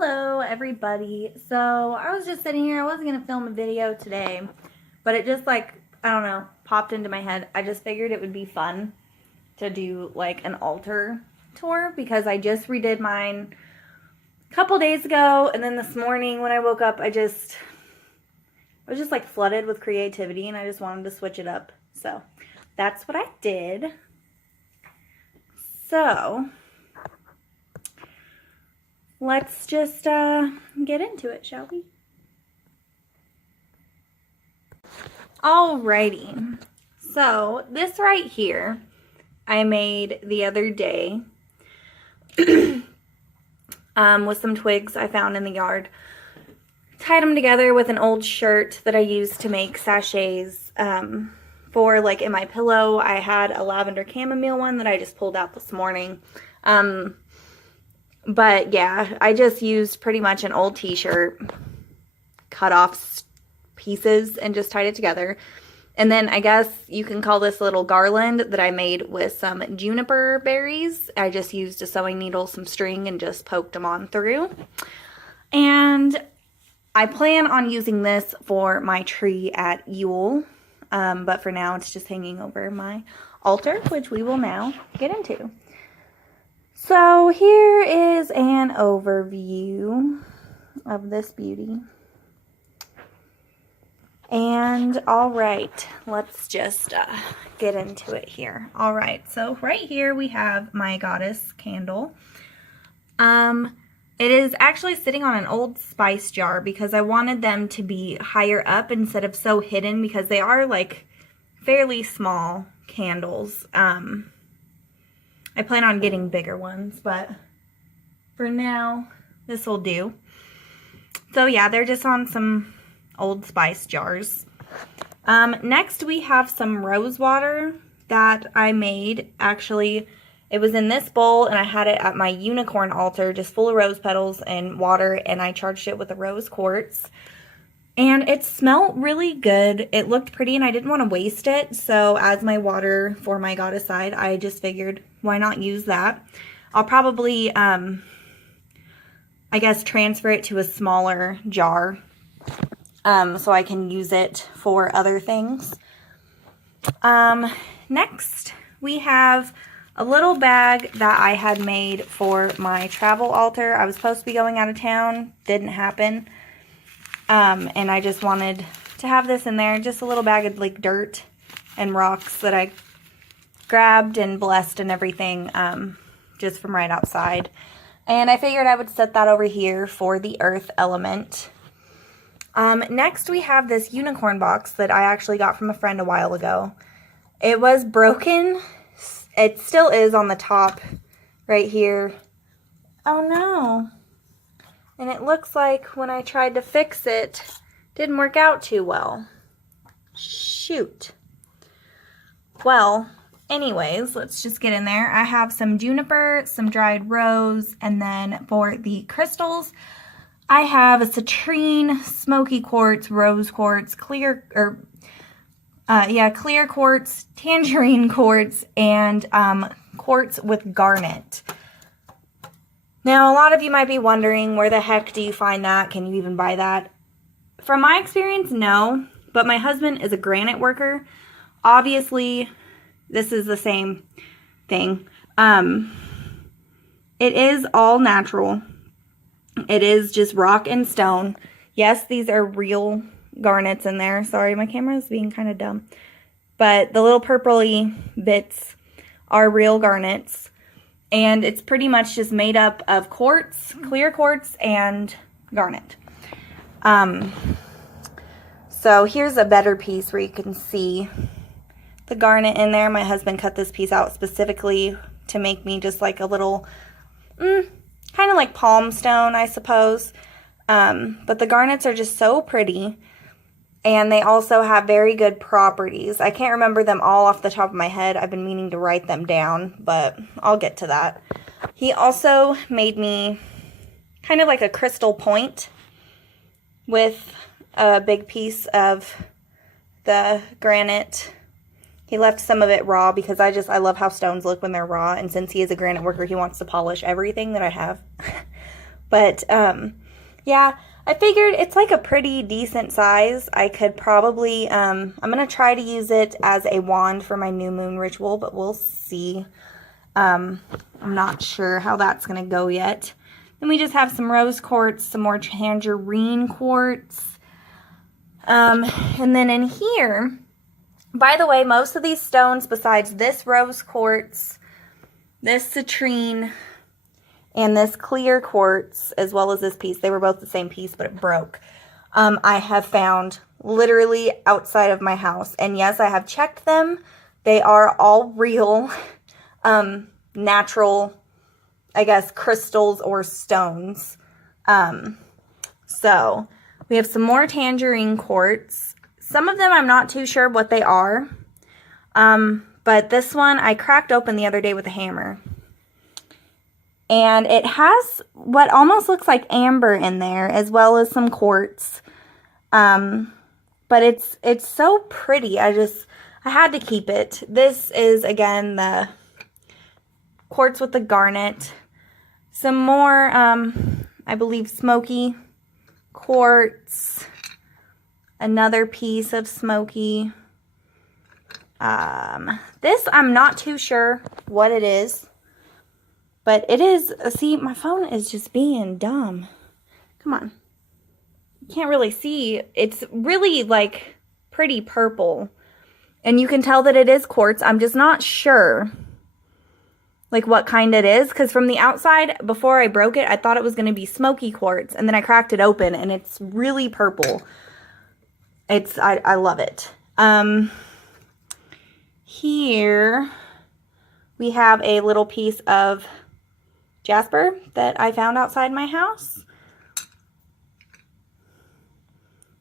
Hello everybody. So I was just sitting here. I wasn't going to film a video today, but it just I don't know, popped into my head. I just figured it would be fun to do like an altar tour because I just redid mine a couple days ago, and then this morning when I woke up I was just like flooded with creativity and I just wanted to switch it up. So that's what I did. So let's just get into it, shall we? Alrighty. So this right here I made the other day with some twigs I found in the yard. Tied them together with an old shirt that I used to make sachets for like in my pillow. I had a lavender chamomile one that I just pulled out this morning. But yeah, I just used pretty much an old t-shirt, cut off pieces and just tied it together. And then I guess you can call this a little garland that I made with some juniper berries. I just used a sewing needle, some string, and just poked them on through. And I plan on using this for my tree at Yule. But for now, it's just hanging over my altar, which we will now get into. So here is an overview of this beauty. And all right, let's just get into it here. All right, so right here we have my goddess candle. It is actually sitting on an old spice jar because I wanted them to be higher up instead of so hidden because they are like fairly small candles. I plan on getting bigger ones, but for now, this will do. So yeah, they're just on some old spice jars. Next, we have some rose water that I made. Actually, it was in this bowl, and I had it at my unicorn altar, just full of rose petals and water, and I charged it with a rose quartz. And it smelled really good. It looked pretty, and I didn't want to waste it. So as my water for my goddess side, I just figured, why not use that? I'll probably, I guess, transfer it to a smaller jar so I can use it for other things. Next, we have a little bag that I had made for my travel altar. I was supposed to be going out of town. Didn't happen. And I just wanted to have this in there, just a little bag of like dirt and rocks that I grabbed and blessed and everything, just from right outside. And I figured I would set that over here for the earth element. Next we have this unicorn box that I actually got from a friend a while ago. It was broken. It still is on the top right here. Oh no. And it looks like when I tried to fix it, didn't work out too well. Shoot. Well, anyways, let's just get in there. I have some juniper, some dried rose, and then for the crystals, I have a citrine, smoky quartz, rose quartz, clear quartz, tangerine quartz, and quartz with garnet. Now, a lot of you might be wondering, where the heck do you find that? Can you even buy that? From my experience, no. But my husband is a granite worker. Obviously, this is the same thing. It is all natural. It is just rock and stone. Yes, these are real garnets in there. Sorry, my camera is being kind of dumb. But the little purpley bits are real garnets. And it's pretty much just made up of quartz, clear quartz, and garnet. So here's a better piece where you can see the garnet in there. My husband cut this piece out specifically to make me just like a little, kind of like palm stone, I suppose. But the garnets are just so pretty. And they also have very good properties. I can't remember them all off the top of my head. I've been meaning to write them down, but I'll get to that. He also made me kind of like a crystal point with a big piece of the granite. He left some of it raw because I love how stones look when they're raw. And since he is a granite worker, he wants to polish everything that I have. But, yeah, I figured it's like a pretty decent size. I could probably, I'm going to try to use it as a wand for my new moon ritual, but we'll see. I'm not sure how that's going to go yet. Then we just have some rose quartz, some more tangerine quartz. And then in here, by the way, most of these stones, besides this rose quartz, this citrine, and this clear quartz, as well as this piece, they were both the same piece, but it broke, I have found literally outside of my house. And yes, I have checked them. They are all real, natural, I guess, crystals or stones. So we have some more tangerine quartz. Some of them I'm not too sure what they are. But this one I cracked open the other day with a hammer. And it has what almost looks like amber in there, as well as some quartz. But it's so pretty. I had to keep it. This is, again, the quartz with the garnet. Some more, I believe, smoky quartz. Another piece of smoky. This, I'm not too sure what it is. But it is, see, my phone is just being dumb. Come on. You can't really see. It's really, like, pretty purple. And you can tell that it is quartz. I'm just not sure, like, what kind it is. Because from the outside, before I broke it, I thought it was going to be smoky quartz. And then I cracked it open, and it's really purple. I love it. Here, we have a little piece of jasper that I found outside my house.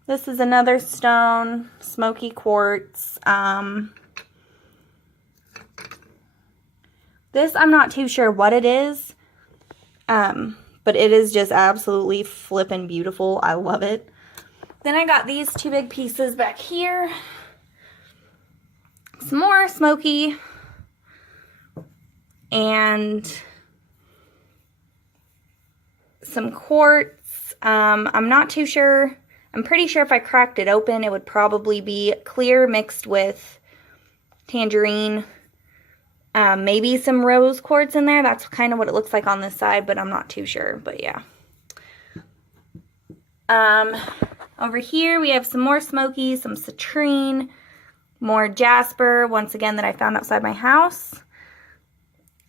This is another stone, smoky quartz. This, I'm not too sure what it is, but it is just absolutely flippin' beautiful. I love it. Then I got these two big pieces back here. Some more smoky and some quartz. I'm not too sure. I'm pretty sure if I cracked it open, it would probably be clear mixed with tangerine. Maybe some rose quartz in there. That's kind of what it looks like on this side, but I'm not too sure. But yeah. Over here, we have some more smoky, some citrine, more jasper, once again, that I found outside my house.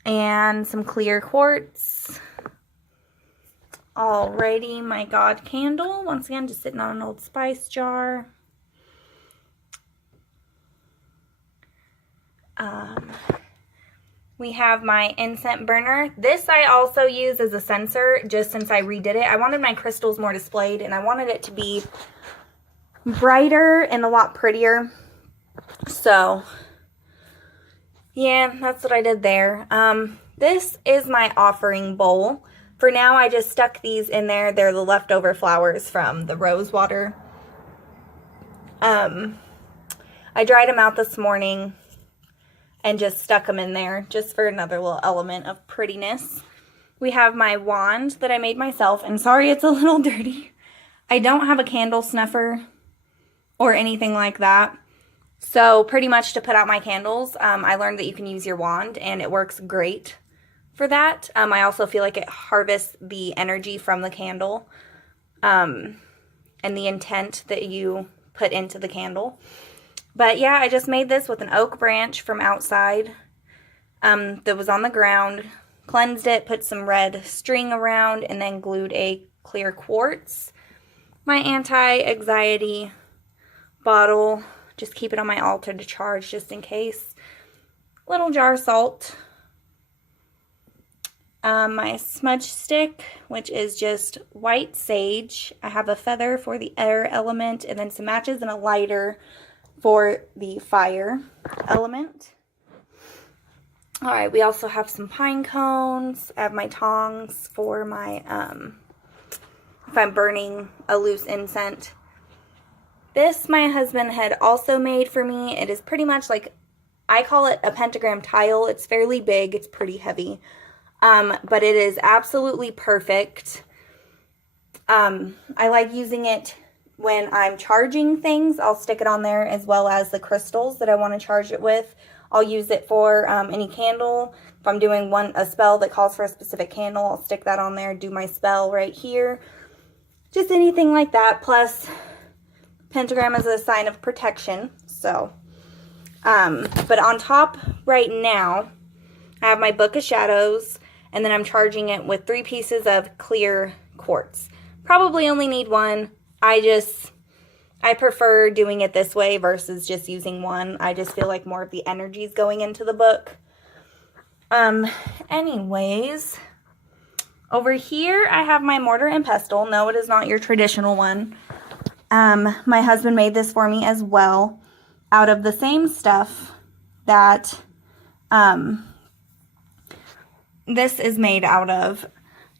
And some clear quartz. Alrighty, my God candle. Once again, just sitting on an old spice jar. We have my incense burner. This I also use as a censer, just since I redid it. I wanted my crystals more displayed, and I wanted it to be brighter and a lot prettier. So, yeah, that's what I did there. This is my offering bowl. For now, I just stuck these in there. They're the leftover flowers from the rose water. I dried them out this morning and just stuck them in there just for another little element of prettiness. We have my wand that I made myself, and sorry it's a little dirty. I don't have a candle snuffer or anything like that. So pretty much to put out my candles, I learned that you can use your wand, and it works great for that. I also feel like it harvests the energy from the candle and the intent that you put into the candle. But yeah, I just made this with an oak branch from outside that was on the ground, cleansed it, put some red string around, and then glued a clear quartz. My anti-anxiety bottle, just keep it on my altar to charge just in case. Little jar of salt. My smudge stick, which is just white sage. I have a feather for the air element, and then some matches and a lighter for the fire element. Alright, we also have some pine cones. I have my tongs for my, if I'm burning a loose incense. This my husband had also made for me. It is pretty much like, I call it a pentagram tile. It's fairly big. It's pretty heavy. But it is absolutely perfect. I like using it when I'm charging things. I'll stick it on there, as well as the crystals that I want to charge it with. I'll use it for any candle. If I'm doing a spell that calls for a specific candle, I'll stick that on there, do my spell right here. Just anything like that. Plus, pentagram is a sign of protection. So, but on top right now, I have my Book of Shadows, and then I'm charging it with 3 pieces of clear quartz. Probably only need 1. I prefer doing it this way versus just using 1. I just feel like more of the energy is going into the book. Anyways, over here I have my mortar and pestle. No, it is not your traditional one. My husband made this for me as well, out of the same stuff that, this is made out of.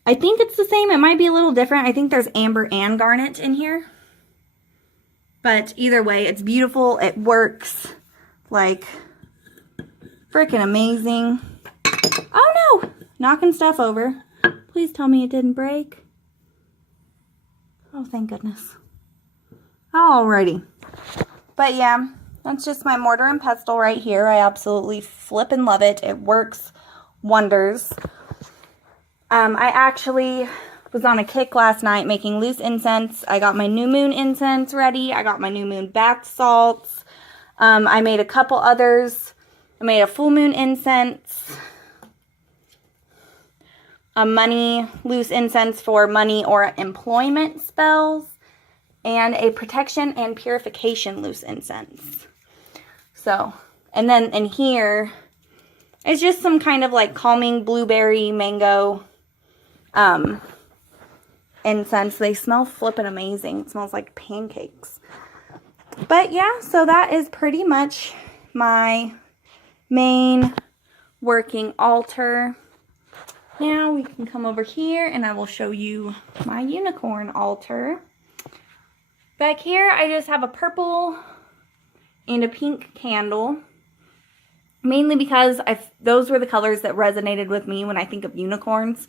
I think it's the same. It might be a little different. I think there's amber and garnet in here. But either way, it's beautiful. It works like freaking amazing. Oh no! Knocking stuff over. Please tell me it didn't break. Oh, thank goodness. Alrighty. But yeah, that's just my mortar and pestle right here. I absolutely flip and love it. It works wonders. I actually was on a kick last night making loose incense. I got my new moon incense ready. I got my new moon bath salts. I made a couple others. I made a full moon incense, a money loose incense for money or employment spells, and a protection and purification loose incense. So, and then in here is just some kind of like calming blueberry mango incense. They smell flippin' amazing. It smells like pancakes. But yeah, so that is pretty much my main working altar. Now we can come over here and I will show you my unicorn altar. Back here I just have a purple and a pink candle. Mainly because those were the colors that resonated with me when I think of unicorns.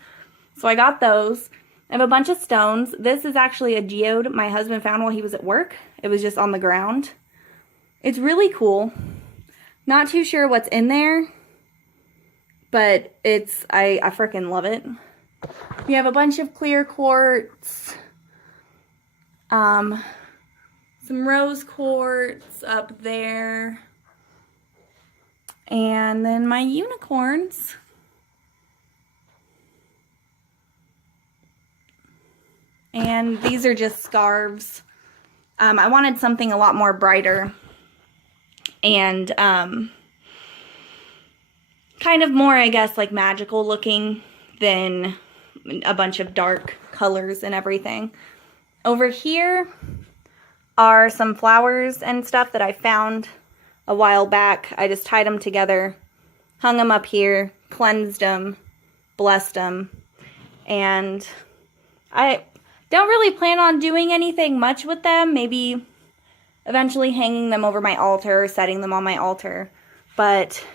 So I got those. I have a bunch of stones. This is actually a geode my husband found while he was at work. It was just on the ground. It's really cool. Not too sure what's in there, but I freaking love it. We have a bunch of clear quartz, some rose quartz up there, and then my unicorns. And these are just scarves. I wanted something a lot more brighter and kind of more, I guess, like magical looking than a bunch of dark colors and everything. Over here are some flowers and stuff that I found a while back. I just tied them together, hung them up here, cleansed them, blessed them, and I don't really plan on doing anything much with them. Maybe eventually hanging them over my altar, setting them on my altar. But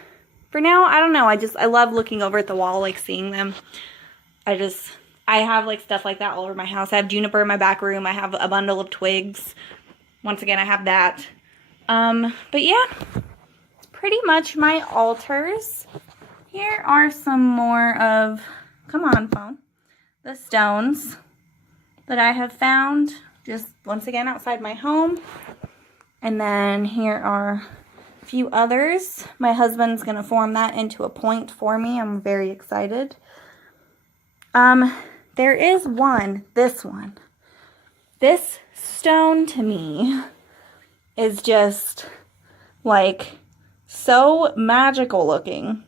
for now, I don't know. I love looking over at the wall, like seeing them. I have like stuff like that all over my house. I have juniper in my back room. I have a bundle of twigs. Once again, I have that. But yeah, it's pretty much my altars. Here are some more of, come on phone, the stones that I have found just once again outside my home. And then here are a few others. My husband's gonna form that into a point for me. I'm very excited. There is one, this one. This stone to me is just like so magical looking.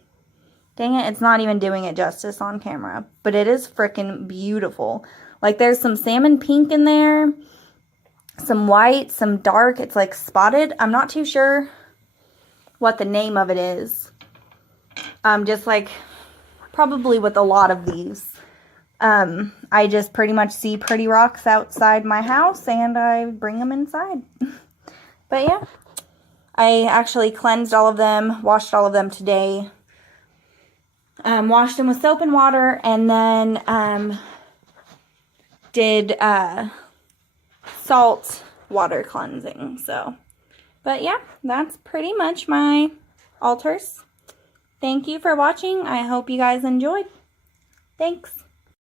Dang it, it's not even doing it justice on camera, but it is freaking beautiful. Like there's some salmon pink in there, some white, some dark. It's like spotted. I'm not too sure what the name of it is. Just like probably with a lot of these. I just pretty much see pretty rocks outside my house and I bring them inside. But yeah, I actually cleansed all of them, washed all of them today. Washed them with soap and water, and then did salt water cleansing. So, but yeah, that's pretty much my altars. Thank you for watching. I hope you guys enjoyed. Thanks.